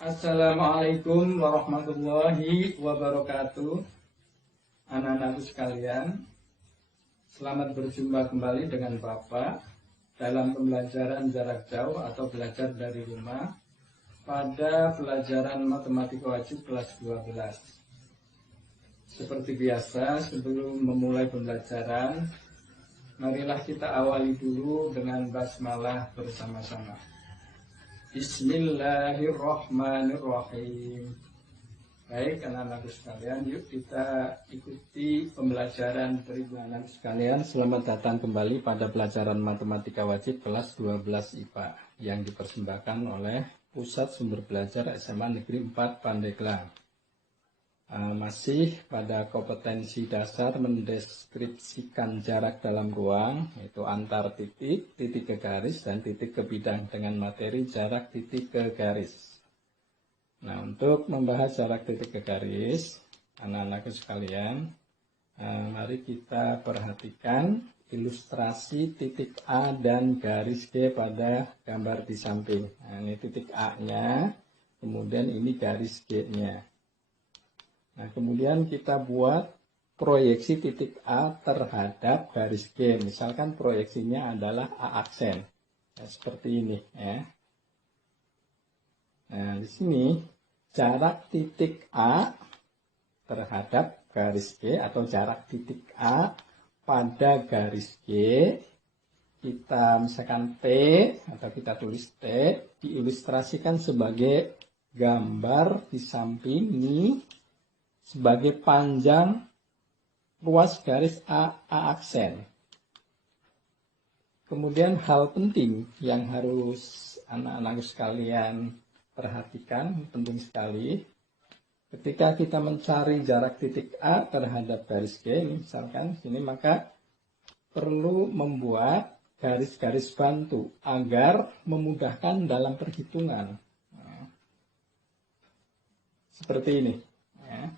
Assalamualaikum warahmatullahi wabarakatuh. Anak-anakku sekalian, selamat berjumpa kembali dengan Bapak dalam pembelajaran jarak jauh atau belajar dari rumah pada pelajaran matematika wajib kelas 12. Seperti biasa, sebelum memulai pembelajaran, marilah kita awali dulu dengan basmalah bersama-sama. Bismillahirrahmanirrahim. Baik anak-anakku sekalian, yuk kita ikuti pembelajaran berikutnya. Sekalian, selamat datang kembali pada pelajaran matematika wajib kelas 12 IPA yang dipersembahkan oleh Pusat Sumber Belajar SMA Negeri 4 Pandeglang. Masih pada kompetensi dasar mendeskripsikan jarak dalam ruang, yaitu antar titik, titik ke garis, dan titik ke bidang dengan materi jarak titik ke garis. Nah, untuk membahas jarak titik ke garis, anak-anakku sekalian, mari kita perhatikan ilustrasi titik A dan garis G pada gambar di samping. Nah, ini titik A-nya, kemudian ini garis G-nya. Nah, kemudian kita buat proyeksi titik A terhadap garis G. Misalkan proyeksinya adalah A aksen. Nah, seperti ini ya. Nah, di sini jarak titik A terhadap garis G atau jarak titik A pada garis G, kita misalkan T atau kita tulis T, diilustrasikan sebagai gambar di samping ini sebagai panjang ruas garis A aksen. Kemudian hal penting yang harus anak-anak sekalian perhatikan, penting sekali, ketika kita mencari jarak titik A terhadap garis G, misalkan sini, maka perlu membuat garis-garis bantu agar memudahkan dalam perhitungan. Nah, seperti ini. Ya.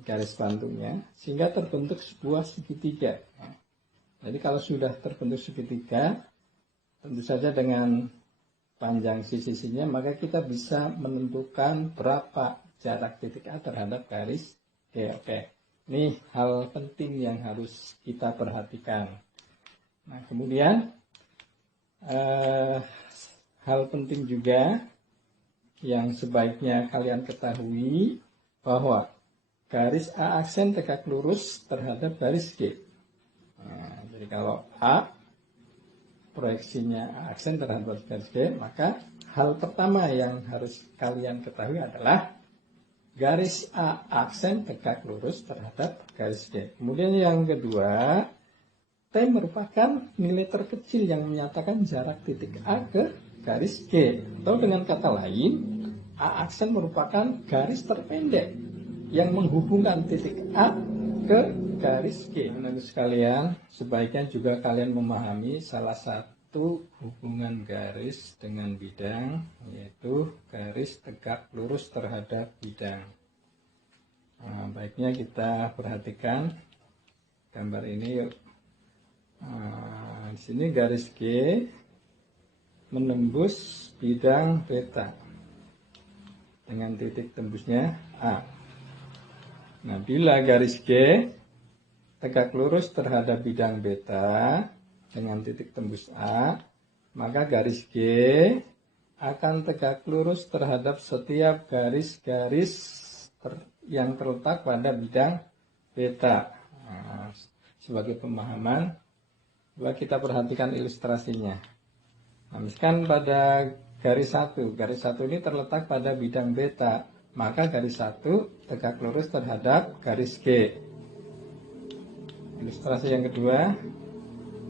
Garis bantunya, sehingga terbentuk sebuah segitiga. Jadi kalau sudah terbentuk segitiga, tentu saja dengan panjang sisi-sisinya, maka kita bisa menentukan berapa jarak titik A terhadap garis G. Oke, ini hal penting yang harus kita perhatikan. Nah, kemudian hal penting juga yang sebaiknya kalian ketahui bahwa garis A aksen tegak lurus terhadap garis G. Nah, jadi kalau A proyeksinya A aksen terhadap garis G, maka hal pertama yang harus kalian ketahui adalah garis A aksen tegak lurus terhadap garis G. Kemudian yang kedua, T merupakan nilai terkecil yang menyatakan jarak titik A ke garis G. Atau dengan kata lain, A aksen merupakan garis terpendek yang menghubungkan titik A ke garis G. Anak sekalian, sebaiknya juga kalian memahami salah satu hubungan garis dengan bidang, yaitu garis tegak lurus terhadap bidang. Nah, baiknya kita perhatikan gambar ini. Di sini garis G menembus bidang beta dengan titik tembusnya A. Nah, bila garis G tegak lurus terhadap bidang beta dengan titik tembus A, maka garis G akan tegak lurus terhadap setiap garis-garis yang terletak pada bidang beta. Nah, sebagai pemahaman, coba kita perhatikan ilustrasinya. Nah, misalkan pada garis 1 ini terletak pada bidang beta, maka garis 1 tegak lurus terhadap garis G. Ilustrasi yang kedua,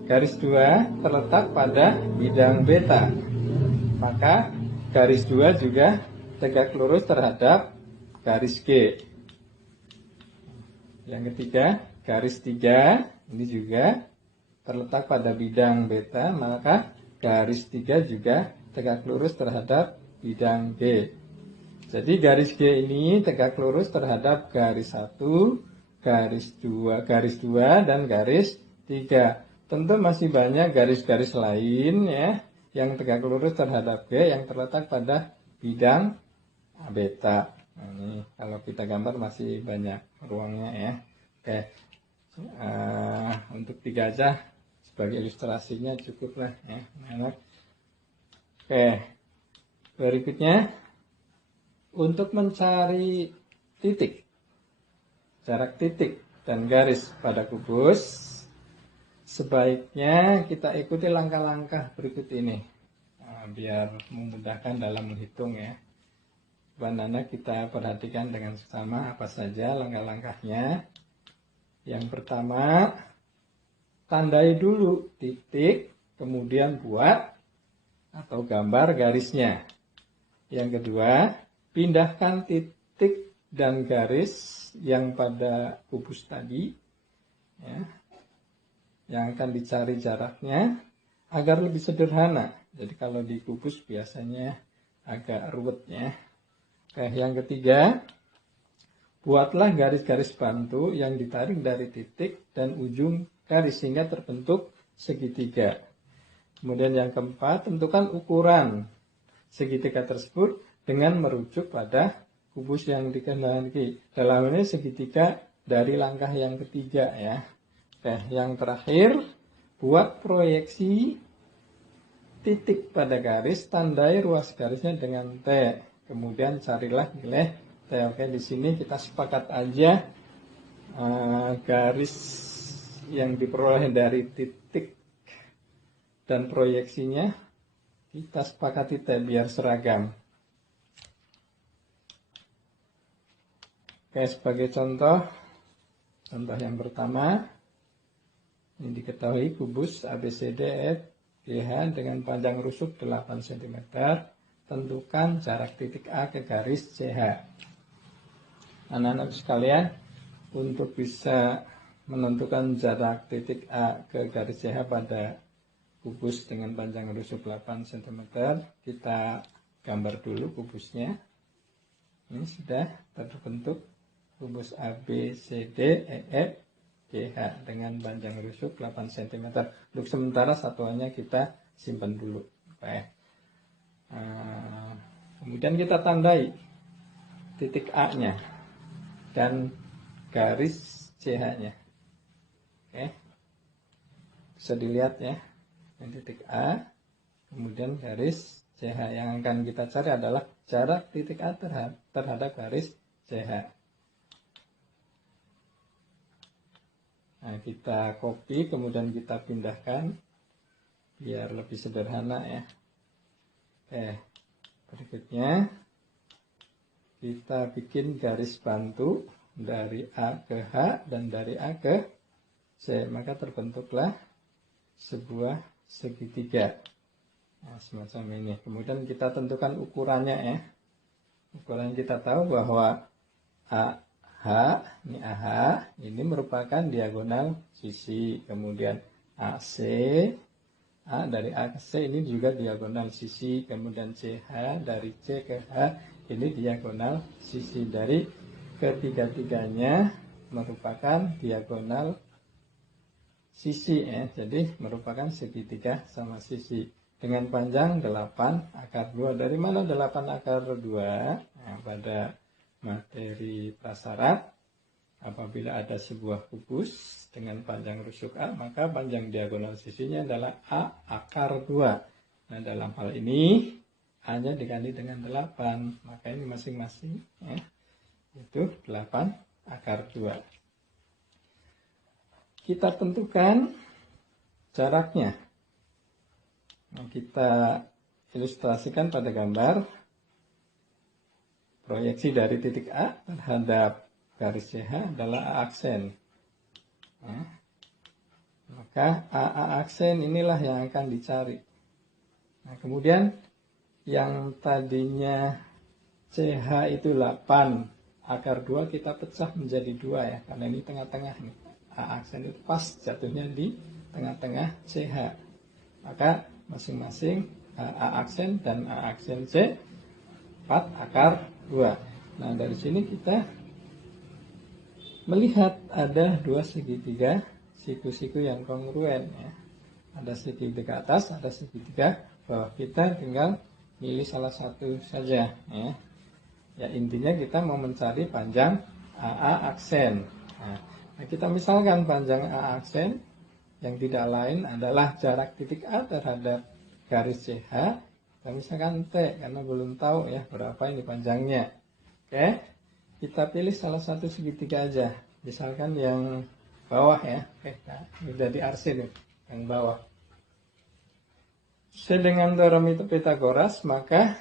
garis 2 terletak pada bidang beta, maka garis 2 juga tegak lurus terhadap garis G. Yang ketiga, garis 3 ini juga terletak pada bidang beta, maka garis 3 juga tegak lurus terhadap bidang G. Jadi garis G ini tegak lurus terhadap garis 1, garis 2, dan garis 3. Tentu masih banyak garis-garis lain ya yang tegak lurus terhadap G yang terletak pada bidang A beta. Nah, ini kalau kita gambar masih banyak ruangnya ya. Oke, untuk 3 aja sebagai ilustrasinya cukup lah ya, anak. Oke, berikutnya untuk mencari titik, jarak titik dan garis pada kubus, sebaiknya kita ikuti langkah-langkah berikut ini, biar memudahkan dalam menghitung ya. Banana kita perhatikan dengan seksama apa saja langkah-langkahnya. Yang pertama, tandai dulu titik, kemudian buat atau gambar garisnya. Yang kedua, pindahkan titik dan garis yang pada kubus tadi, ya, yang akan dicari jaraknya agar lebih sederhana. Jadi kalau di kubus biasanya agak ruwet ya. Oke, yang ketiga, buatlah garis-garis bantu yang ditarik dari titik dan ujung garis sehingga terbentuk segitiga. Kemudian yang keempat, tentukan ukuran segitiga tersebut dengan merujuk pada kubus yang dikehendaki. Dalam ini segitiga dari langkah yang ketiga ya. Oke, yang terakhir, buat proyeksi titik pada garis, tandai ruas garisnya dengan T. Kemudian carilah nilai T. Oke, di sini kita sepakat aja garis yang diperoleh dari titik dan proyeksinya kita sepakati T biar seragam. Oke, sebagai contoh yang pertama, ini diketahui kubus ABCDEFGH dengan panjang rusuk 8 cm. Tentukan jarak titik A ke garis CH. Anak-anak sekalian, untuk bisa menentukan jarak titik A ke garis CH pada kubus dengan panjang rusuk 8 cm, kita gambar dulu kubusnya. Ini sudah terbentuk kubus ABCDEFGH dengan panjang rusuk 8 cm. Untuk sementara satuannya kita simpan dulu. Baik. Kemudian kita tandai titik A-nya dan garis CH-nya. Oke, bisa dilihat ya, ini titik A, kemudian garis CH. Yang akan kita cari adalah jarak titik A terhadap garis CH. Nah, kita copy, kemudian kita pindahkan biar lebih sederhana ya. Berikutnya kita bikin garis bantu dari A ke H dan dari A ke C, maka terbentuklah sebuah segitiga. Nah, semacam ini. Kemudian kita tentukan ukurannya ya. Ukuran kita tahu bahwa AH, ini AH, ini merupakan diagonal sisi. Kemudian AC, A dari A ke C ini juga diagonal sisi. Kemudian CH dari C ke H ini diagonal sisi. Dari ketiga-tiganya merupakan diagonal sisi ya. Jadi merupakan segitiga sama sisi. Dengan panjang 8 akar 2. Dari mana 8 akar 2? Nah, pada materi prasyarat, apabila ada sebuah kubus dengan panjang rusuk A, maka panjang diagonal sisinya adalah A akar 2. Nah, dalam hal ini A-nya dikali dengan 8, maka ini masing-masing ya, itu 8 akar 2. Kita tentukan jaraknya. Nah, kita ilustrasikan pada gambar proyeksi dari titik A terhadap garis CH adalah A aksen. Nah, maka AA aksen inilah yang akan dicari. Nah, kemudian yang tadinya CH itu 8 akar 2 kita pecah menjadi 2 ya, karena ini tengah-tengah nih. A aksen itu pas jatuhnya di tengah-tengah CH. Maka masing-masing A aksen dan A aksen C 4 akar 2. Nah, dari sini kita melihat ada dua segitiga siku-siku yang kongruen ya. Ada segitiga atas, ada segitiga bawah. Kita tinggal pilih salah satu saja ya. Ya intinya kita mau mencari panjang AA aksen. Nah, kita misalkan panjang AA aksen yang tidak lain adalah jarak titik A terhadap garis CH. Kita misalkan T karena belum tahu ya berapa ini panjangnya. Oke, kita pilih salah satu segitiga aja. Misalkan yang bawah ya. Oke, nah, ini udah diarsin nih, yang bawah. Sesuai dengan teorem itu Pythagoras, maka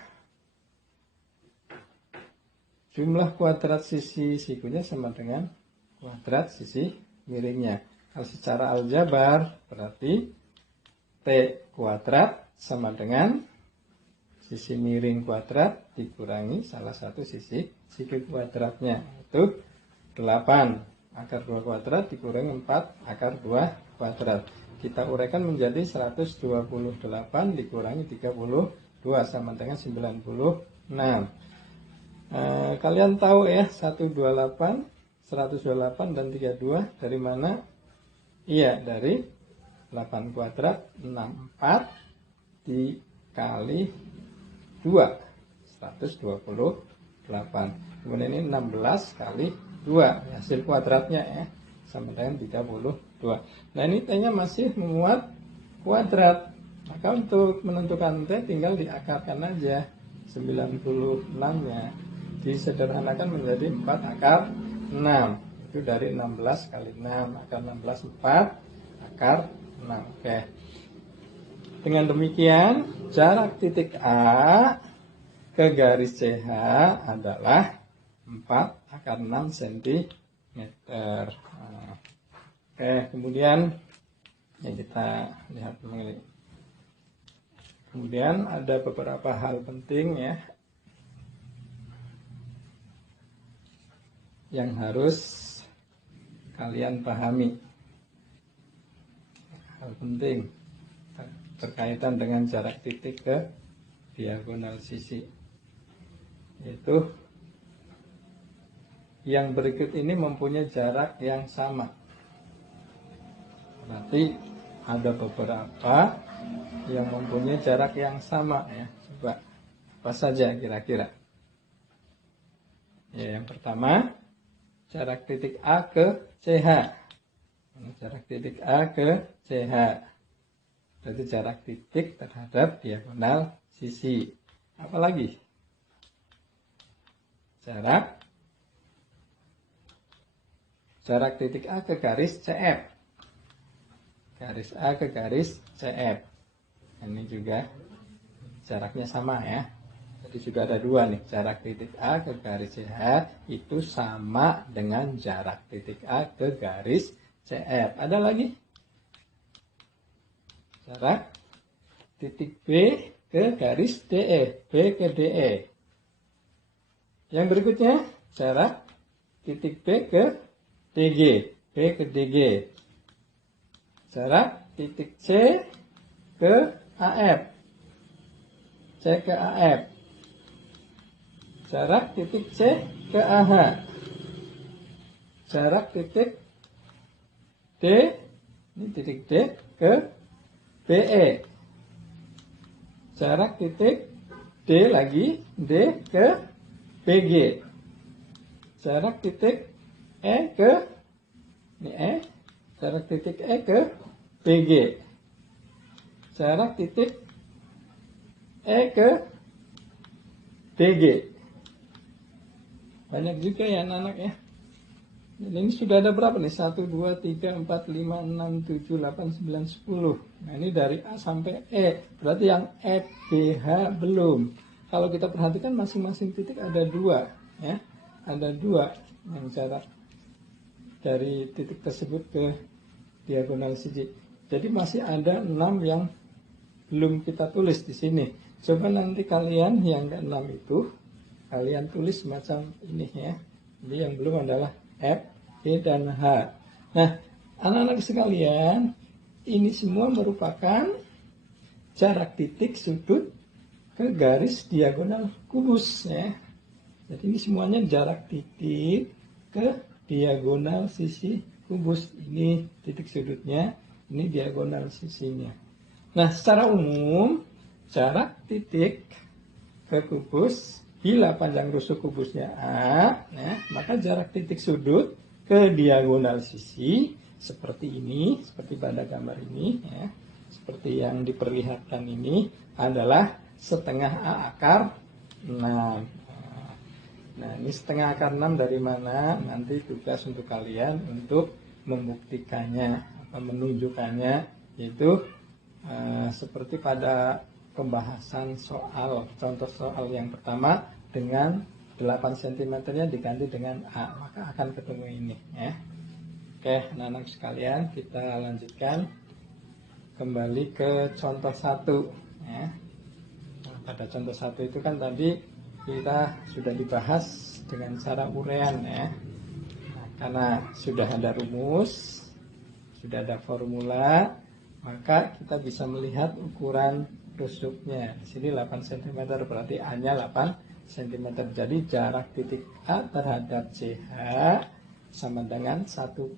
jumlah kuadrat sisi sikunya sama dengan kuadrat sisi miringnya. Kalau secara aljabar berarti T kuadrat sama dengan sisi miring kuadrat dikurangi salah satu sisi siku kuadratnya. Itu 8 akar 2 kuadrat dikurangi 4 akar 2 kuadrat. Kita uraikan menjadi 128 dikurangi 32 sama dengan 96. Kalian tahu ya 128, 128 dan 32 dari mana? Iya, dari 8 kuadrat 64 dikali 2 128. Kemudian ini 16 kali 2 hasil kuadratnya ya sama dengan 32. Nah ini T-nya masih memuat kuadrat. Maka untuk menentukan T tinggal diakarkan aja 96-nya. Disederhanakan menjadi 4 akar 6. Itu dari 16 kali 6 akar 16 4 akar 6. Oke. Dengan demikian jarak titik A ke garis CH adalah 4 akar 6 cm. Oke, kemudian ya kita lihat ini. Kemudian ada beberapa hal penting ya yang harus kalian pahami. Hal penting berkaitan dengan jarak titik ke diagonal sisi, yaitu yang berikut ini mempunyai jarak yang sama. Berarti ada beberapa yang mempunyai jarak yang sama ya. Coba apa saja kira-kira? Ya, yang pertama jarak titik A ke CH. Jarak titik A ke CH. Berarti jarak titik terhadap diagonal sisi. Apalagi? Jarak titik A ke garis CF. Garis A ke garis CF. Ini juga jaraknya sama ya. Jadi juga ada dua nih. Jarak titik A ke garis CH itu sama dengan jarak titik A ke garis CF. Ada lagi? Jarak titik B ke garis DE. B ke DE. Yang berikutnya jarak titik B ke DG. B ke DG. Jarak titik C ke AF. C ke AF. Jarak titik C ke AH. Jarak titik D, ini titik D ke BE. Jarak titik D lagi, D ke BG. Jarak titik E ke, ini E. Jarak titik E ke BG. Jarak titik E ke DG. Banyak juga ya anak-anak ya. Dan ini sudah ada berapa nih? 1, 2, 3, 4, 5, 6, 7, 8, 9, 10. Nah ini dari A sampai E. Berarti yang E, B, H belum. Kalau kita perhatikan masing-masing titik ada 2 ya. Ada 2 yang jarak dari titik tersebut ke diagonal sisi. Jadi masih ada 6 yang belum kita tulis di sini. Coba nanti kalian yang ke-6 itu kalian tulis macam ini ya. Jadi yang belum adalah F, E, dan H. Nah, anak-anak sekalian, ini semua merupakan jarak titik sudut ke garis diagonal kubus ya. Jadi ini semuanya jarak titik ke diagonal sisi kubus. Ini titik sudutnya, ini diagonal sisinya. Nah, secara umum jarak titik ke kubus. Bila panjang rusuk kubusnya A, ya, maka jarak titik sudut ke diagonal sisi seperti ini, seperti pada gambar ini, ya, seperti yang diperlihatkan ini adalah setengah A akar 6. Nah, ini setengah akar 6 dari mana? Nanti tugas untuk kalian untuk membuktikannya atau menunjukkannya, yaitu seperti pada pembahasan soal, contoh soal yang pertama dengan 8 cm-nya diganti dengan A, maka akan ketemu ini, ya. Oke, anak-anak sekalian, kita lanjutkan kembali ke contoh 1, ya. Nah, pada contoh 1 itu kan tadi kita sudah dibahas dengan cara urean, ya. Nah, karena sudah ada rumus, sudah ada formula, maka kita bisa melihat ukuran rusuknya. Di sini 8 cm, berarti A-nya 8 cm. Jadi jarak titik A terhadap CH sama dengan 1/2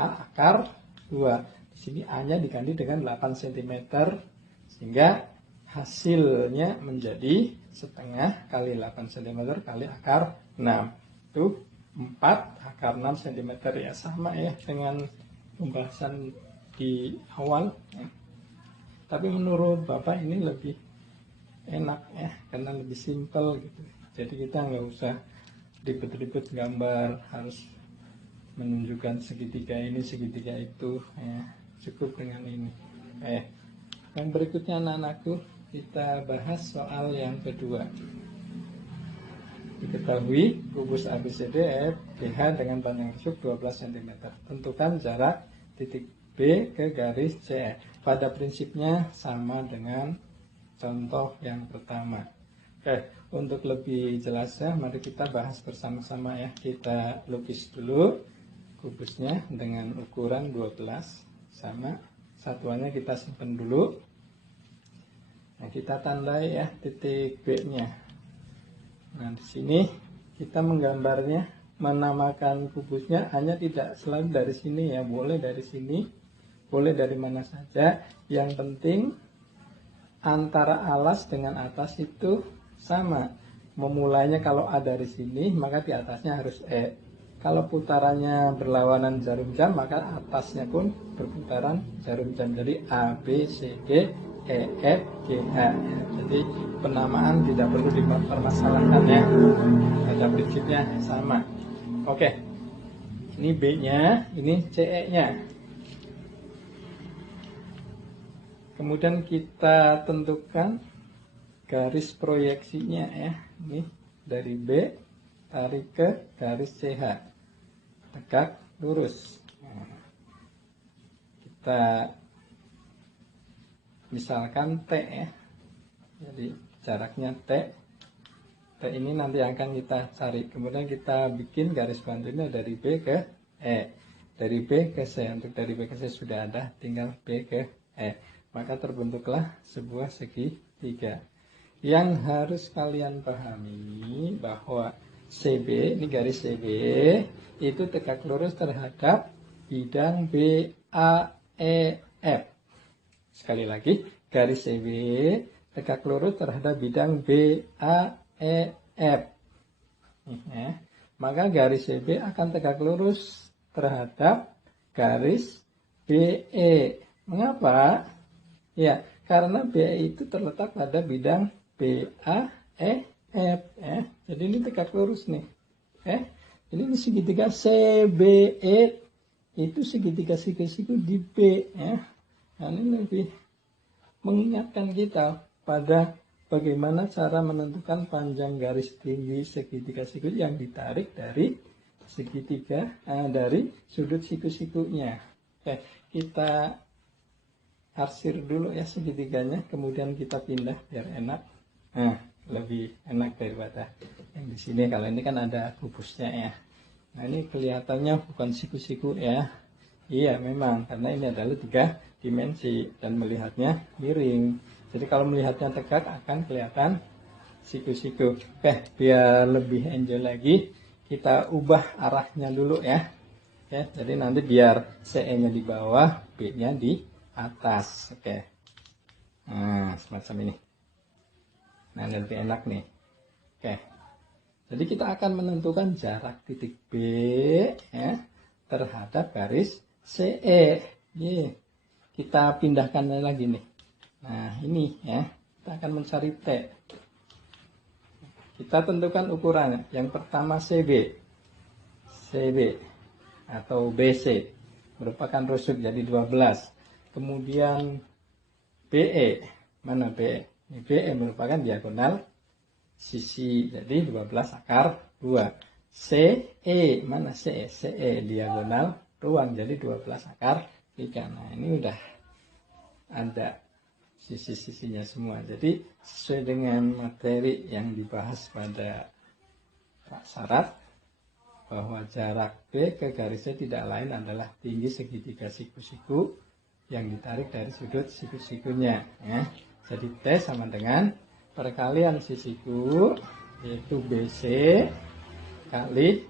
A akar 2. Di sini A-nya diganti dengan 8 cm, sehingga hasilnya menjadi setengah kali 8 cm kali akar 6. Itu 4 akar 6 cm, ya, sama ya dengan pembahasan di awal, ya. Tapi menurut Bapak ini lebih enak, ya, karena lebih simpel gitu. Jadi kita nggak usah ribet-ribet gambar, harus menunjukkan segitiga ini, segitiga itu, ya. Cukup dengan ini. Yang berikutnya anak-anakku, kita bahas soal yang kedua. Diketahui kubus ABCDF BH dengan panjang rusuk 12 cm. Tentukan jarak titik B ke garis C. Pada prinsipnya sama dengan contoh yang pertama. Oke, untuk lebih jelasnya mari kita bahas bersama-sama, ya. Kita lukis dulu kubusnya dengan ukuran 12 sama. Satuannya kita simpan dulu. Nah, kita tandai, ya, titik B-nya. Nah, di sini kita menggambarnya, menamakan kubusnya hanya tidak selalu dari sini, ya, boleh dari sini, boleh dari mana saja. Yang penting antara alas dengan atas itu sama. Memulainya kalau A dari sini, maka di atasnya harus E. Kalau putarannya berlawanan jarum jam, maka atasnya pun berputaran jarum jam. Jadi A, B, C, D, E, F, G, H, ya. Jadi penamaan tidak perlu dipermasalahkan, ya. Pada prinsipnya sama. Oke, ini B-nya, ini CE-nya. Kemudian kita tentukan garis proyeksinya, ya. Ini dari B tarik ke garis CH, tegak lurus. Nah, kita misalkan T, ya. Jadi jaraknya T. T ini nanti akan kita cari. Kemudian kita bikin garis bantunya dari B ke E. Dari B ke C. Untuk dari B ke C sudah ada, tinggal B ke E. Maka terbentuklah sebuah segitiga. Yang harus kalian pahami bahwa CB, ini garis CB, itu tegak lurus terhadap bidang BAEF. Sekali lagi, garis CB tegak lurus terhadap bidang BAEF. Ya. Maka garis CB akan tegak lurus terhadap garis BE. Mengapa? Ya, karena BE itu terletak pada bidang BAEF. Ya. Jadi ini tegak lurus nih. Jadi ini segitiga CBE itu segitiga siku-siku di B. Ya. Nah, ini lebih mengingatkan kita pada bagaimana cara menentukan panjang garis tinggi segitiga siku yang ditarik dari segitiga, dari sudut siku-sikunya. Kita arsir dulu, ya, segitiganya, kemudian kita pindah biar enak. Nah, lebih enak daripada yang di sini. Kalau ini kan ada kubusnya, ya. Nah, ini kelihatannya bukan siku-siku, ya. Iya, memang karena ini adalah 3 dimensi dan melihatnya miring. Jadi kalau melihatnya tegak akan kelihatan siku-siku. Biar lebih enjoy lagi, kita ubah arahnya dulu, ya. Jadi nanti biar CE-nya di bawah, B-nya di atas. Nah, semacam ini. Nah, lebih enak nih. Oke. Jadi kita akan menentukan jarak titik B ya, terhadap garis CE. Ini kita pindahkan lagi nih. Nah, ini ya. Kita akan mencari T. Kita tentukan ukurannya. Yang pertama CB. CB atau BC merupakan rusuk jadi 12. Kemudian BE. Mana BE? BE merupakan diagonal sisi, jadi 12 akar 2. CE, mana CE? CE diagonal ruang, jadi 12 akar 3. Nah, ini udah ada sisi-sisinya semua. Jadi sesuai dengan materi yang dibahas pada syarat, bahwa jarak B ke garisnya tidak lain adalah tinggi segitiga siku-siku yang ditarik dari sudut siku-sikunya ya. Jadi T sama dengan perkalian sisiku, yaitu BC kali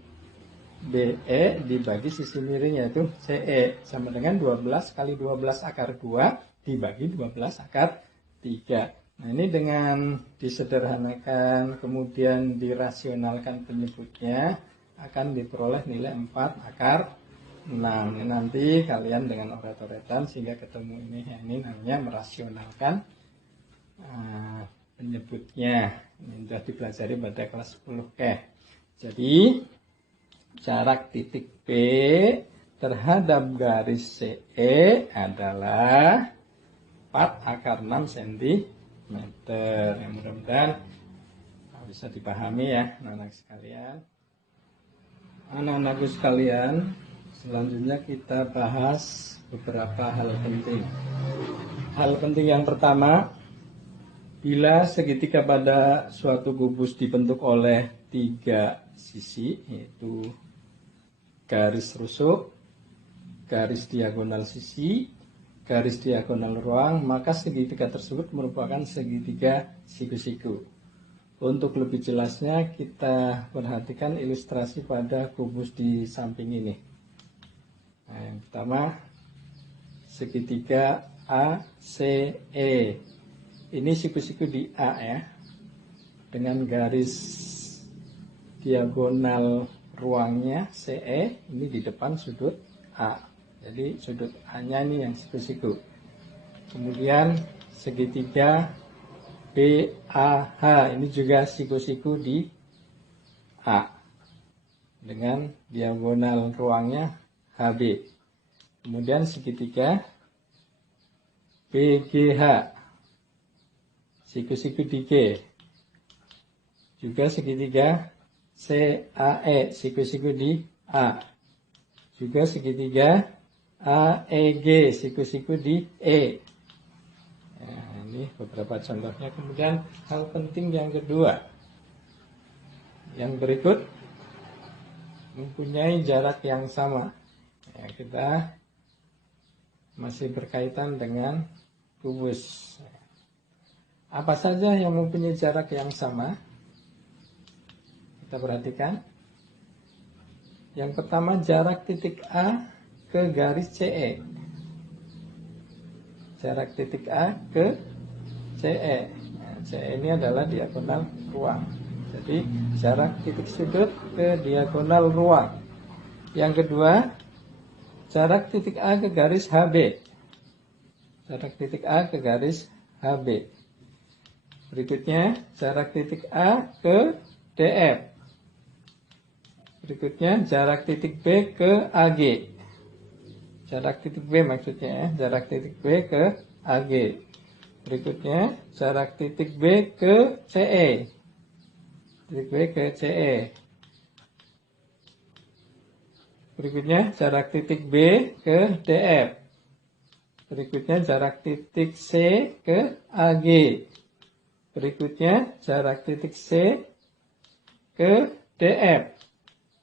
BE dibagi sisi miring, yaitu CE, sama dengan 12 kali 12 akar 2 dibagi 12 akar 3. Nah, ini dengan disederhanakan kemudian dirasionalkan penyebutnya akan diperoleh nilai 4 akar 6. Ini nanti kalian dengan oret-oretan sehingga ketemu ini namanya merasionalkan penyebutnya. Ini sudah dipelajari pada kelas 10. Oke. Jadi jarak titik P terhadap garis CE adalah 4 akar 6 cm. Mudah-mudahan bisa dipahami ya anak-anak sekalian. Anak-anakku sekalian, selanjutnya kita bahas beberapa hal penting. Hal penting yang pertama, bila segitiga pada suatu kubus dibentuk oleh 3 sisi, yaitu garis rusuk, garis diagonal sisi, garis diagonal ruang, maka segitiga tersebut merupakan segitiga siku-siku. Untuk lebih jelasnya kita perhatikan ilustrasi pada kubus di samping ini. Nah, yang pertama segitiga ACE. Ini siku-siku di A ya, dengan garis diagonal ruangnya CE ini di depan sudut A. Jadi sudut A-nya ini yang siku-siku. Kemudian segitiga BAH ini juga siku-siku di A dengan diagonal ruangnya HB. Kemudian segitiga BGH siku-siku di G. Juga segitiga CAE siku-siku di A. Juga segitiga AEG siku-siku di E. Ini beberapa contohnya. Kemudian hal penting yang kedua, yang berikut mempunyai jarak yang sama ya, kita masih berkaitan dengan kubus. Apa saja yang mempunyai jarak yang sama? Kita perhatikan. Yang pertama, jarak titik A ke garis CE. Jarak titik A ke CE. Nah, CE ini adalah diagonal ruang. Jadi jarak titik sudut ke diagonal ruang. Yang kedua, jarak titik A ke garis HB. Jarak titik A ke garis HB. Berikutnya jarak titik A ke DF. Berikutnya jarak titik B ke AG. Jarak titik B maksudnya ya, jarak titik B ke AG. Berikutnya jarak titik B ke CE. Titik B ke CE. Berikutnya jarak titik B ke DF. Berikutnya jarak titik C ke AG. Berikutnya jarak titik C ke DF.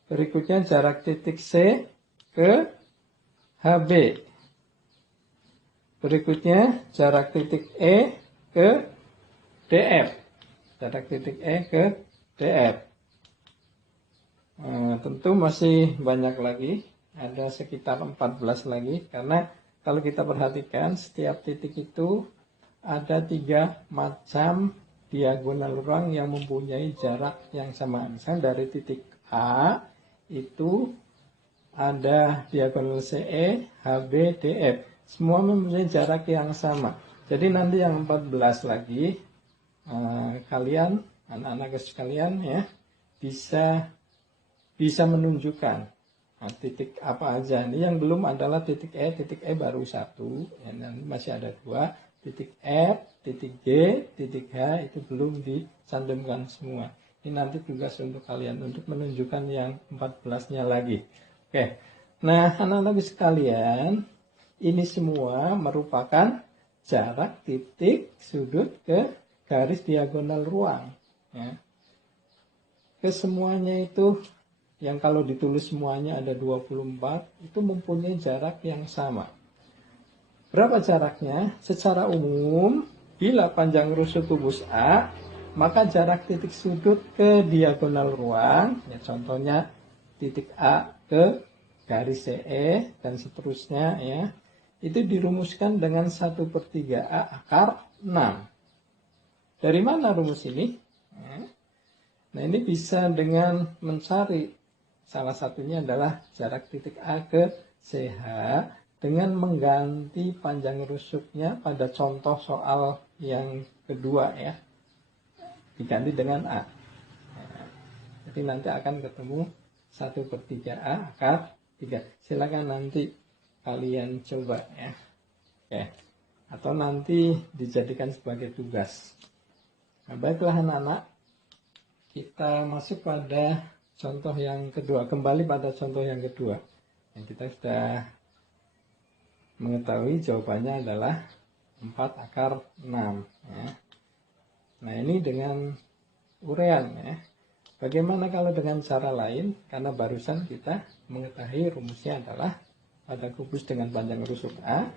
Berikutnya jarak titik C ke HB. Berikutnya jarak titik E ke DF. Jarak titik E ke DF. Tentu masih banyak lagi. Ada sekitar 14 lagi. Karena kalau kita perhatikan setiap titik itu ada 3 macam diagonal ruang yang mempunyai jarak yang sama. Misalnya dari titik A itu ada diagonal CE, HB, DF. Semua mempunyai jarak yang sama. Jadi nanti yang 14 lagi, kalian, anak-anak sekalian ya, bisa menunjukkan titik apa aja. Ini yang belum adalah titik E baru satu, ya, nanti masih ada dua. Titik F, titik G, titik H itu belum dicantumkan semua. Ini nanti tugas untuk kalian untuk menunjukkan yang 14-nya lagi. Oke. Nah, anak-anak sekalian, ini semua merupakan jarak titik sudut ke garis diagonal ruang. Ya. Kesemuanya itu, yang kalau ditulis semuanya ada 24, itu mempunyai jarak yang sama. Berapa jaraknya? Secara umum, bila panjang rusuk kubus A, maka jarak titik sudut ke diagonal ruang, ya contohnya titik A ke garis CE dan seterusnya ya, itu dirumuskan dengan 1/3 A akar 6. Dari mana rumus ini? Nah, ini bisa dengan mencari, salah satunya adalah jarak titik A ke CH dengan mengganti panjang rusuknya pada contoh soal yang kedua ya, diganti dengan A. Jadi nanti akan ketemu 1/3 A akar 3. Silakan nanti kalian coba ya. Oke. Atau nanti dijadikan sebagai tugas. Nah, baiklah anak-anak, kita masuk pada contoh yang kedua. Kembali pada contoh yang kedua. Yang kita sudah mengetahui jawabannya adalah 4 akar 6 ya. Nah, ini dengan urean ya. Bagaimana kalau dengan cara lain? Karena barusan kita mengetahui rumusnya adalah pada kubus dengan panjang rusuk A,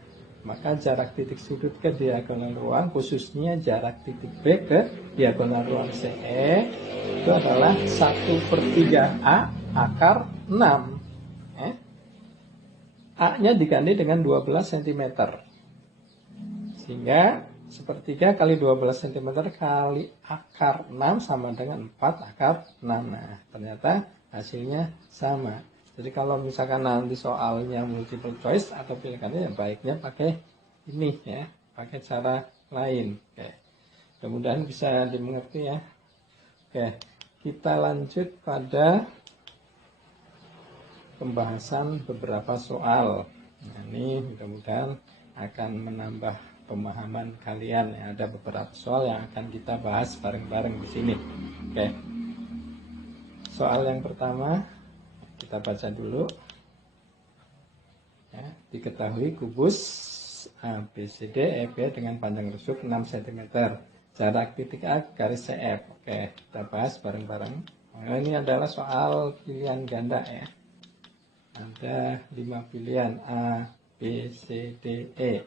maka jarak titik sudut ke diagonal ruang, khususnya jarak titik B ke diagonal ruang CE, itu adalah 1/3 A akar 6. A-nya diganti dengan 12 cm. Sehingga 1/3 kali 12 cm kali akar 6 sama dengan 4 akar 6. Nah, ternyata hasilnya sama. Jadi kalau misalkan nanti soalnya multiple choice atau pilihannya, ya baiknya pakai ini ya, pakai cara lain. Oke. Mudah-mudahan bisa dimengerti ya. Oke, kita lanjut pada pembahasan beberapa soal. Nah, ini mudah-mudahan akan menambah pemahaman kalian ya. Ada beberapa soal yang akan kita bahas bareng-bareng di sini. Oke. Soal yang pertama kita baca dulu. Ya, diketahui kubus ABCD EB dengan panjang rusuk 6 cm. Jarak titik A garis CF. Oke, kita bahas bareng-bareng. Nah, ini adalah soal pilihan ganda ya. Ada 5 pilihan A, B, C, D, E.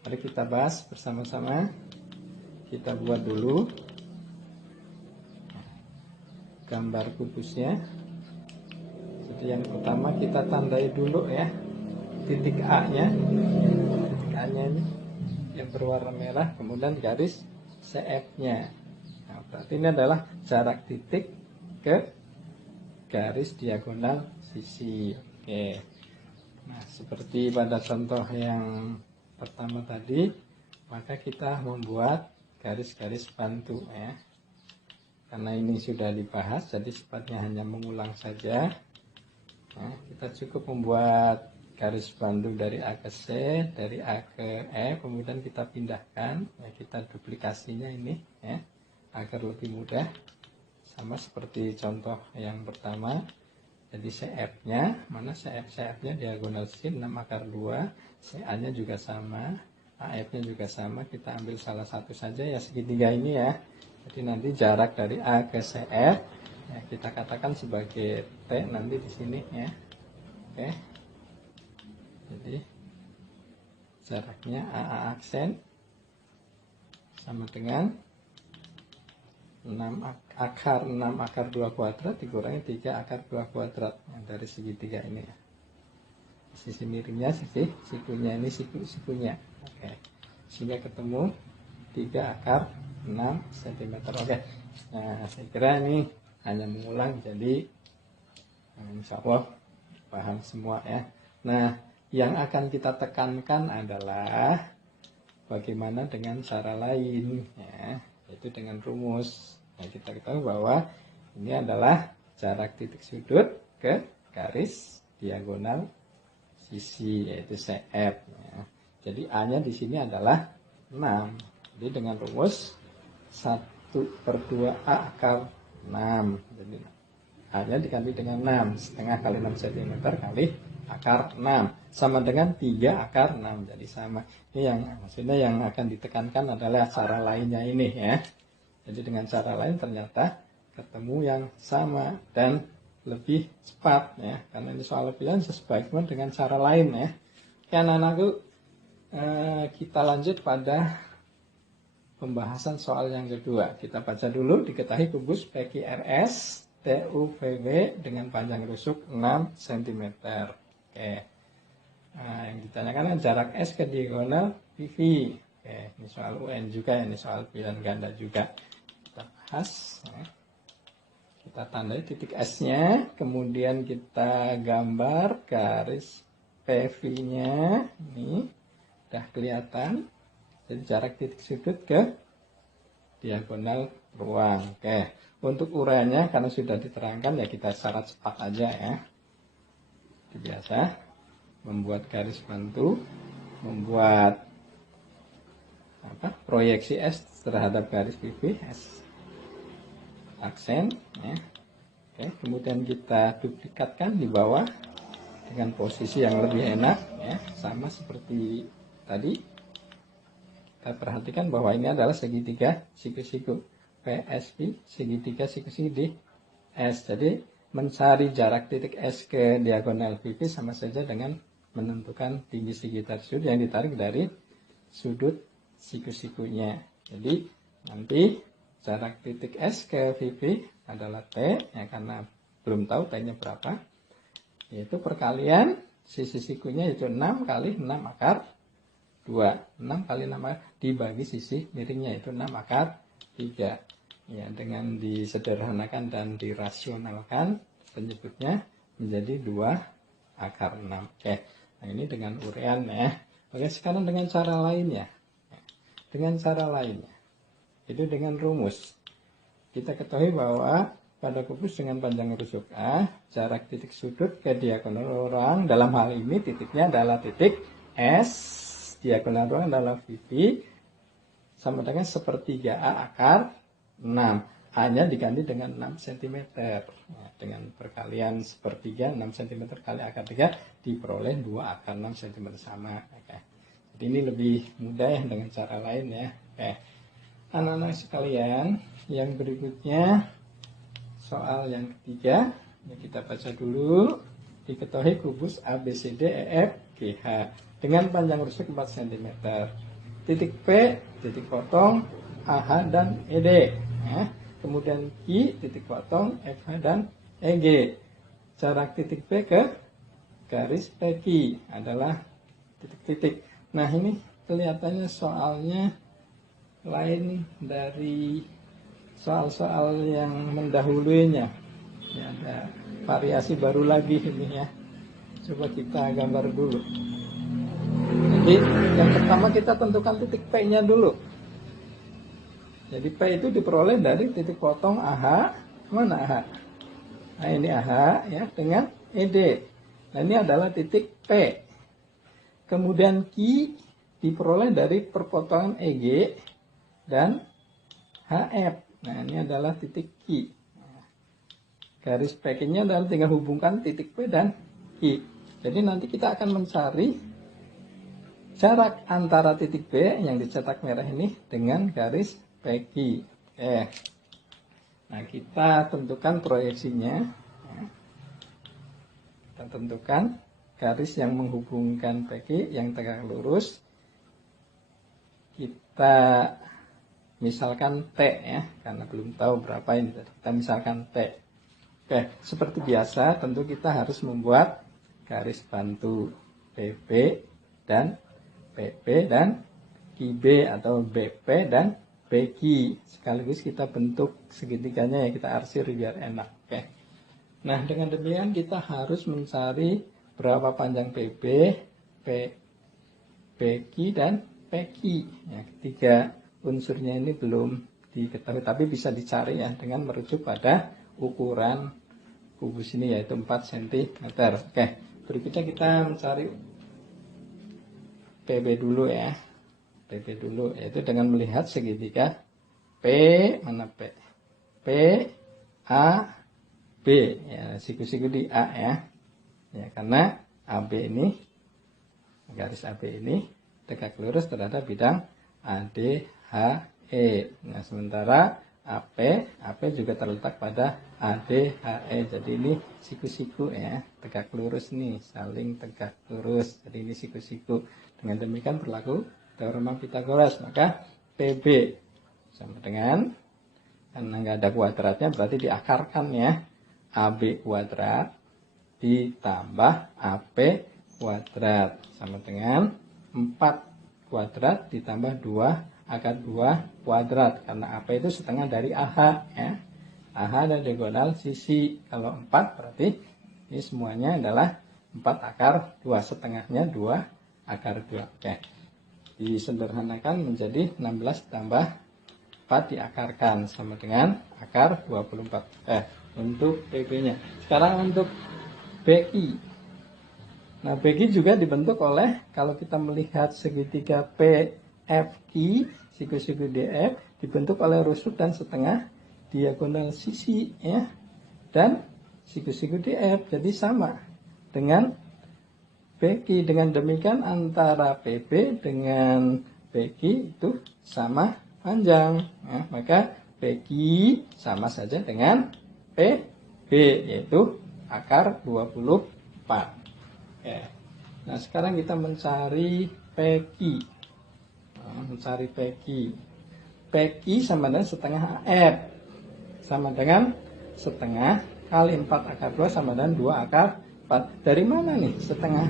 Mari kita bahas bersama-sama. Kita buat dulu gambar kubusnya. Jadi yang pertama kita tandai dulu ya titik A-nya. Titik A-nya ini yang berwarna merah, kemudian garis CF-nya. Nah, berarti ini adalah jarak titik ke garis diagonal sisi. Oke. Nah, seperti pada contoh yang pertama tadi, maka kita membuat garis-garis bantu ya. Karena ini sudah dibahas, jadi sifatnya hanya mengulang saja. Nah, kita cukup membuat garis bantu dari A ke C, dari A ke E, kemudian kita pindahkan. Ya, kita duplikasinya ini ya, agar lebih mudah. Sama seperti contoh yang pertama. Jadi CF-nya, mana CF-nya diagonal sisi 6 akar 2, CA-nya juga sama, AF-nya juga sama. Kita ambil salah satu saja ya, segitiga ini ya. Jadi nanti jarak dari A ke CF ya, kita katakan sebagai T nanti di sini ya. Oke. Jadi jaraknya AA aksen sama dengan 6 akar 2 kuadrat dikurangi 3 akar 2 kuadrat yang dari segitiga ini ya. Sisi miringnya, sisi sikunya ini sikunya. Oke. Sehingga ketemu 3 akar 6 cm. Oke. Nah, saya kira ini hanya mengulang, jadi insya Allah paham semua ya. Nah, yang akan kita tekankan adalah bagaimana dengan cara lain ya, yaitu dengan rumus. Nah, kita ketahui bahwa ini adalah jarak titik sudut ke garis diagonal sisi, yaitu CF ya. Jadi A-nya di sini adalah 6. Jadi dengan rumus 1/2A akar 6. Jadi A-nya diganti dengan 6. Setengah kali 6 cm kali akar 6. Sama dengan 3 akar 6. Jadi sama. Ini yang maksudnya yang akan ditekankan adalah cara lainnya ini ya. Jadi dengan cara lain ternyata ketemu yang sama dan lebih cepat ya. Karena ini soal pilihan sebaiknya dengan cara lain ya. Oke anak-anakku, kita lanjut pada pembahasan soal yang kedua. Kita baca dulu. Diketahui kubus PQRS TUVW dengan panjang rusuk 6 cm. Oke. Nah, yang ditanyakan jarak S ke diagonal PV. Oke, ini soal UN juga, ini soal pilihan ganda juga. Kita bahas. Ya. Kita tandai titik S-nya, kemudian kita gambar garis PV-nya. Ini udah kelihatan. Jadi jarak titik sudut ke diagonal ruang. Oke, untuk uraiannya karena sudah diterangkan ya kita secara cepat aja ya. Itu biasa. Membuat garis bantu, membuat proyeksi S terhadap garis PV S aksen ya. Oke, kemudian kita duplikatkan di bawah dengan posisi yang lebih enak ya, sama seperti tadi. Kita perhatikan bahwa ini adalah segitiga siku-siku PSP, segitiga siku-siku di S. Jadi mencari jarak titik S ke diagonal VP sama saja dengan menentukan tinggi sekitar sudut yang ditarik dari sudut siku-sikunya. Jadi nanti jarak titik S ke VP adalah T ya, karena belum tahu T-nya berapa, yaitu perkalian sisi sikunya itu 6 kali 6 akar 2. 6 kali 6 akar dibagi sisi miringnya itu 6 akar 3. Ya, dengan disederhanakan dan dirasionalkan penyebutnya menjadi 2 akar 6. Oke. Nah, ini dengan uraian ya. Oke, sekarang dengan cara lainnya. Dengan cara lainnya. Itu dengan rumus. Kita ketahui bahwa pada kubus dengan panjang rusuk A, jarak titik sudut ke diagonal ruang dalam hal ini titiknya adalah titik S. Diagonal ruang adalah VP sama dengan 1/3 A akar 6. A-nya diganti dengan 6 cm. Ya, dengan perkalian 1/3 6 cm kali akar 3 diperoleh 2 akar 6 cm sama. Oke. Jadi ini lebih mudah ya dengan cara lain ya. Oke. Anak-anak sekalian, yang berikutnya soal yang ketiga. Ya, kita baca dulu. Diketahui kubus ABCD EF GH dengan panjang rusuk 4 cm. Titik P, titik potong, AH dan ED. Ya. Kemudian Q, titik potong, FH dan EG. Jarak titik P ke garis PQ adalah titik-titik. Nah ini kelihatannya soalnya lain dari soal-soal yang mendahulunya. Ya, ada variasi baru lagi ini ya. Coba kita gambar dulu. Jadi yang pertama kita tentukan titik P-nya dulu. Jadi P itu diperoleh dari titik potong AH. Mana AH? Nah ini AH ya dengan ED. Nah ini adalah titik P. Kemudian Q diperoleh dari perpotongan EG dan HF. Nah ini adalah titik Q. Garis PQ-nya adalah tinggal hubungkan titik P dan Q. Jadi nanti kita akan mencari jarak antara titik B yang dicetak merah ini dengan garis PQ. Oke. Nah kita tentukan proyeksinya. Kita tentukan garis yang menghubungkan PQ yang tegak lurus. Kita misalkan T ya, karena belum tahu berapa ini. Kita misalkan T. Oke, seperti biasa tentu kita harus membuat garis bantu PB dan PP dan QB atau BP dan bagi. Sekaligus kita bentuk segitiganya ya, kita arsir biar enak. Oke. Nah, dengan demikian kita harus mencari berapa panjang PB, PQ dan PQ. Ya, ketiga unsurnya ini belum diketahui, tapi bisa dicari ya dengan merujuk pada ukuran kubus ini yaitu 4 cm. Oke, berikutnya kita mencari PB dulu ya. PB dulu yaitu dengan melihat segitiga P, mana P? P, A, B. Ya, siku-siku di A ya. Ya, karena AB ini, garis AB ini tegak lurus terhadap bidang ADHE. Nah, sementara AP juga terletak pada ADHE. Jadi ini siku-siku ya, tegak lurus nih, saling tegak lurus. Jadi ini siku-siku. Dengan demikian berlaku teorema Pythagoras. Maka PB sama dengan, karena nggak ada kuadratnya berarti diakarkan ya, AB kuadrat ditambah AP kuadrat sama dengan 4 kuadrat ditambah 2 akar 2 kuadrat, karena AP itu setengah dari AH ya. AH dan diagonal sisi. Kalau 4 berarti ini semuanya adalah 4 akar 2, setengahnya 2 akar 2. Oke. Disederhanakan menjadi 16 tambah 4 diakarkan sama dengan akar 24. Untuk PB-nya. Sekarang untuk BI. Nah, BI juga dibentuk oleh, kalau kita melihat segitiga PFQ, siku-siku DF, dibentuk oleh rusuk dan setengah diagonal sisi ya, dan siku-siku DF. Jadi sama dengan BQ. Dengan demikian antara PB dengan BQ itu sama panjang ya, maka BQ sama saja dengan PB yaitu akar 24. Oke. Nah, sekarang kita mencari PQ. Mencari PQ. PQ sama dengan setengah AF. Sama dengan setengah kali 4 akar 2 sama dengan 2 akar 4. Dari mana nih setengah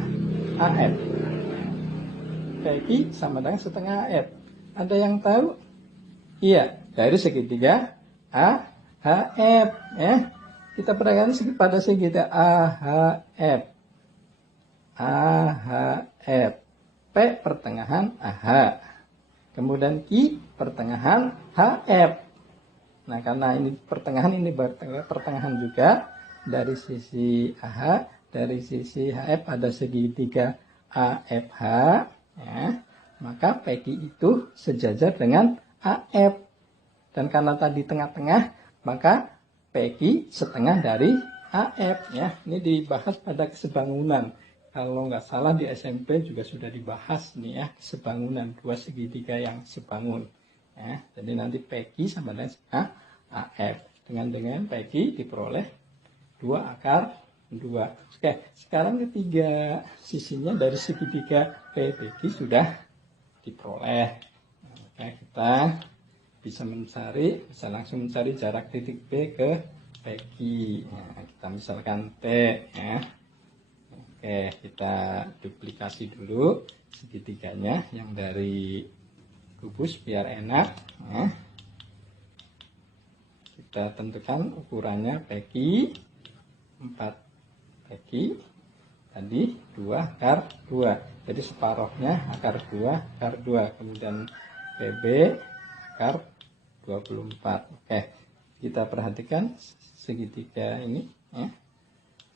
AF? PQ sama dengan setengah AF. Ada yang tahu? Iya, dari segitiga AHF ya. Kita perhatikan pada segitiga AHF. AHF. P pertengahan AH. Kemudian Q pertengahan HF. Nah, karena ini pertengahan, ini pertengahan juga dari sisi AH, dari sisi HF ada segitiga AFH ya. Maka PQ itu sejajar dengan AF. Dan karena tadi tengah-tengah, maka PQ setengah dari AF ya. Ini dibahas pada kesebangunan. Kalau nggak salah di SMP juga sudah dibahas nih ya, kesebangunan dua segitiga yang sebangun. Ya, jadi nanti PQ sama dengan AF. Dengan PQ diperoleh 2 akar 2. Oke, sekarang ketiga sisinya dari segitiga PQ sudah diperoleh. Oke, kita bisa langsung mencari jarak titik B ke PQ. Nah, kita misalkan T ya. Oke, kita duplikasi dulu segitiganya yang dari kubus biar enak ya. Kita tentukan ukurannya PQ 4 PQ tadi 2 akar 2, jadi separohnya akar 2 akar 2, kemudian PB akar 24. Oke, kita perhatikan segitiga ini ya.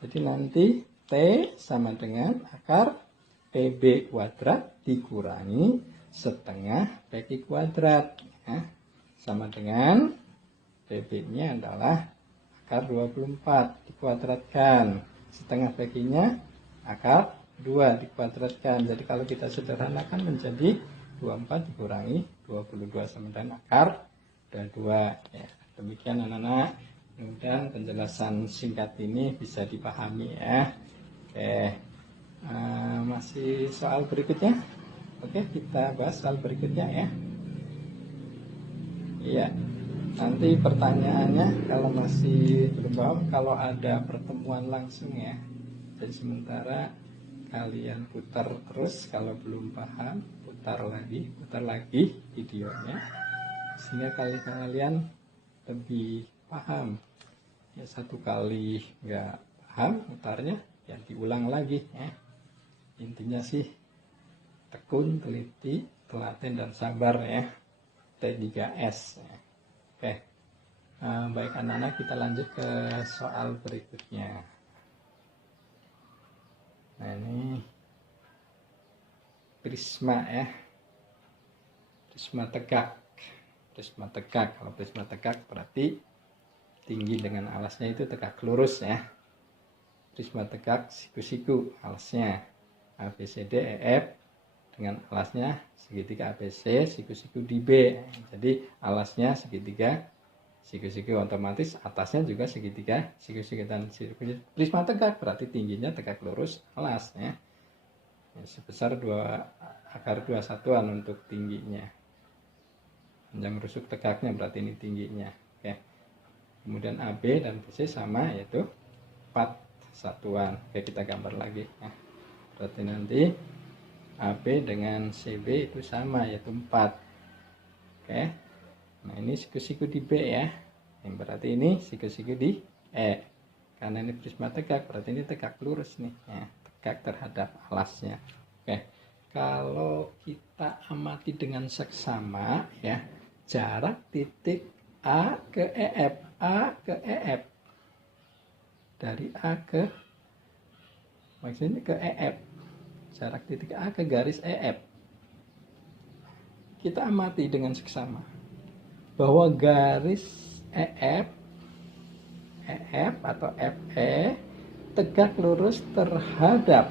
Jadi nanti T sama dengan akar PB kuadrat dikurangi setengah PQ kuadrat ya. Sama dengan PB nya adalah akar 24 dikuadratkan, setengah PQ-nya akar 2 dikuadratkan. Jadi kalau kita sederhanakan menjadi 24 dikurangi 22 sama dengan akar 22 ya. Demikian anak-anak, mudah-mudahan penjelasan singkat ini bisa dipahami ya. Oke, masih soal berikutnya. Oke, kita bahas soal berikutnya ya. Iya, nanti pertanyaannya kalau masih belum paham, kalau ada pertemuan langsung ya. Jadi sementara kalian putar terus, kalau belum paham putar lagi videonya sehingga kalian lebih paham. Ya, satu kali nggak paham mutarnya ya diulang lagi ya. Intinya sih tekun, teliti, telaten, dan sabar ya. T3S ya. Oke. Baik anak-anak, kita lanjut ke soal berikutnya. Nah, ini prisma ya. Prisma tegak. Prisma tegak. Kalau prisma tegak berarti tinggi dengan alasnya itu tegak lurus ya. Prisma tegak siku-siku alasnya ABCD EF dengan alasnya segitiga ABC, siku-siku di B. Jadi alasnya segitiga, siku-siku, otomatis atasnya juga segitiga, siku-siku, dan prisma tegak berarti tingginya tegak lurus alas ya. Sebesar 2 akar 2 satuan untuk tingginya. Panjang rusuk tegaknya berarti ini tingginya. Oke. Kemudian AB dan BC sama, yaitu 4 satuan. Oke, kita gambar lagi ya. Berarti nanti AB dengan CB itu sama, yaitu 4. Oke. Nah, ini siku-siku di B ya. Yang berarti ini siku-siku di E. Karena ini prisma tegak, berarti ini tegak lurus nih ya. Tegak terhadap alasnya. Oke. Kalau kita amati dengan seksama ya, jarak titik A ke EF, A ke EF. Dari A ke, maksudnya ke EF. Jarak titik A ke garis EF. Kita amati dengan seksama bahwa garis EF atau FE tegak lurus terhadap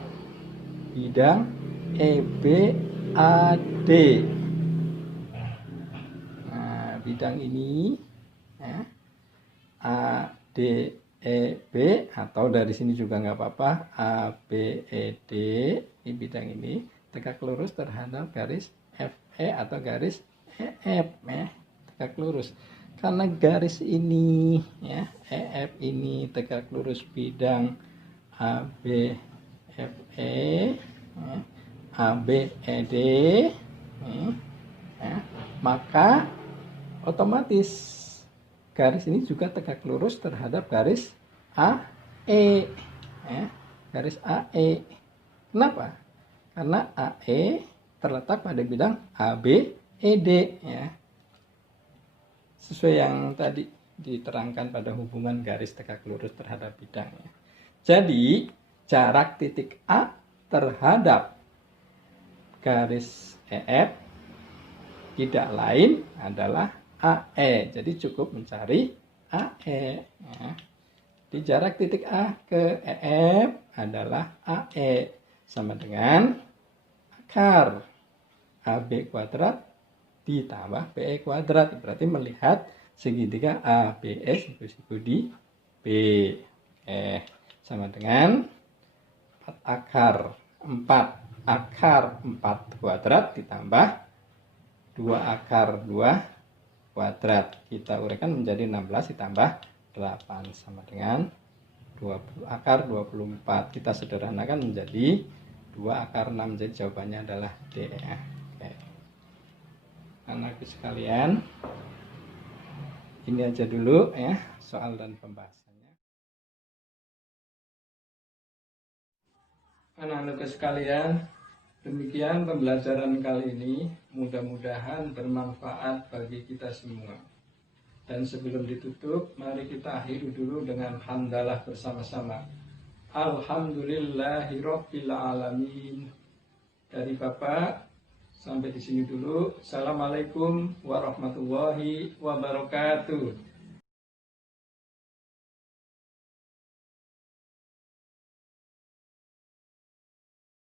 bidang EBAD. Nah, bidang ini ya, ADEB, atau dari sini juga nggak apa-apa, ABED. Ini bidang ini tegak lurus terhadap garis FE atau garis EF ya, tegak lurus. Karena garis ini ya, EF ini tegak lurus bidang ABFE ya, ABED ya, maka otomatis garis ini juga tegak lurus terhadap garis AE ya, garis AE. Kenapa? Karena AE terletak pada bidang ABED ya. Sesuai yang tadi diterangkan pada hubungan garis tegak lurus terhadap bidangnya. Jadi, jarak titik A terhadap garis EF tidak lain adalah AE. Jadi cukup mencari AE ya. Di jarak titik A ke EF adalah AE sama dengan akar AB kuadrat ditambah BE kuadrat. Berarti melihat segitiga ABS siku-siku di B. Sama dengan 4 akar 4 kuadrat ditambah 2 akar 2 kuadrat. Kita uraikan menjadi 16 ditambah 8 sama dengan 20 akar 24. Kita sederhanakan menjadi 2 akar 6. Jadi jawabannya adalah D ya. Oke. Anakku sekalian, ini aja dulu ya soal dan pembahasannya. Anak-anakku sekalian, demikian pembelajaran kali ini. Mudah-mudahan bermanfaat bagi kita semua. Dan sebelum ditutup, mari kita akhiri dulu dengan hamdalah bersama-sama. Alhamdulillahirabbil alamin. Dari Bapak sampai di sini dulu. Assalamualaikum warahmatullahi wabarakatuh.